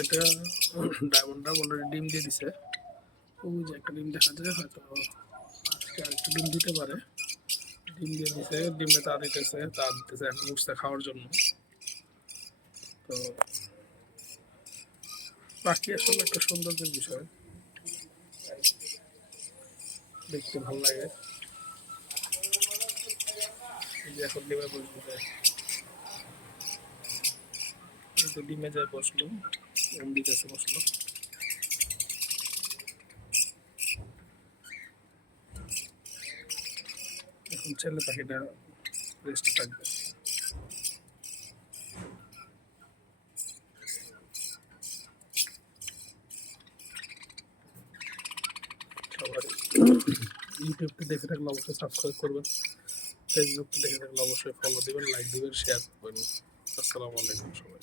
এটা ডায়মন্ডটা অলরেডি ডিম দিয়ে দিছে। ওই যে একটা ডিম দেখা যায়, হয়তো আজকে আরেকটা ডিম দিতে পারে। ডিম দিয়ে দিছে, ডিমে তা দিতেছে এখন উঠছে খাওয়ার জন্য। তো পাখি আসলে একটা সৌন্দর্যের বিষয়, দেখতে ভালো লাগে। এই যে এখন ডিমে বসবো, এই তো ডিমে যায় বসলো, ডিম দিতেছে, বসলো। এখন ছেলে পাখিটা রেস্টে থাকবে। সবাই ইউটিউবটা দেখে থাকলে অবশ্যই সাবস্ক্রাইব করবেন, ফেসবুকটা দেখে থাকলে অবশ্যই ফলো দিবেন, লাইক দিবেন, শেয়ার করবেন। আসসালামু আলাইকুম সবাই।